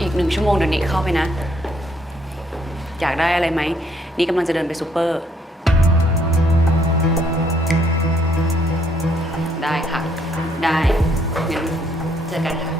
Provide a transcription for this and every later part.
อีกหนึ่งชั่วโมงเดี๋ยวนี้เข้าไปนะ อยากได้อะไรไหม นี่กำลังจะเดินไปซูเปอร์ ได้ค่ะ ได้งั้นเจอกันค่ะ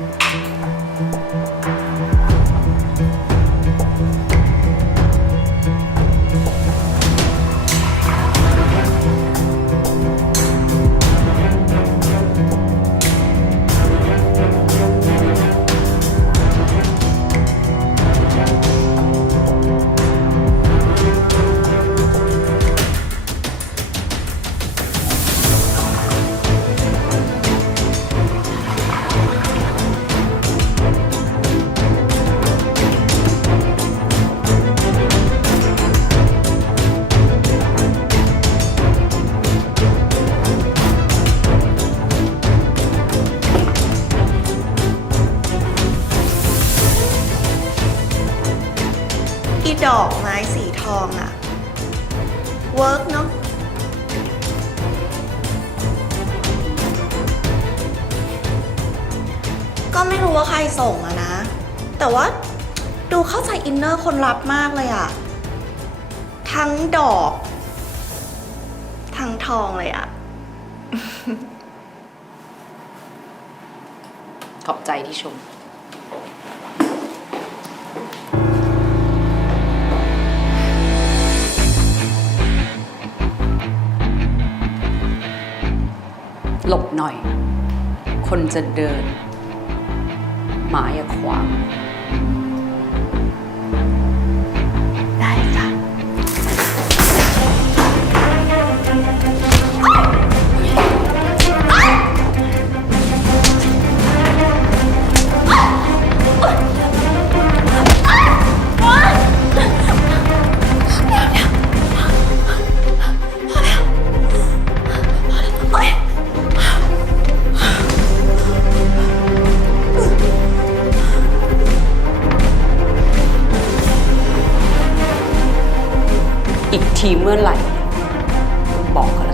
ดอกไม้สีทองอะเวิร์กเนาะก็ไม่รู้ว่าใครส่งอะนะ แต่ว่าดูเข้าใจอินเนอร์คนรับมากเลยอะทั้งดอก ทั้งทองเลยอะขอบใจที่ชม หลบหน่อย คนจะเดิน หมาอย่าขวาง อีกทีเมื่อไหร่บอกกัน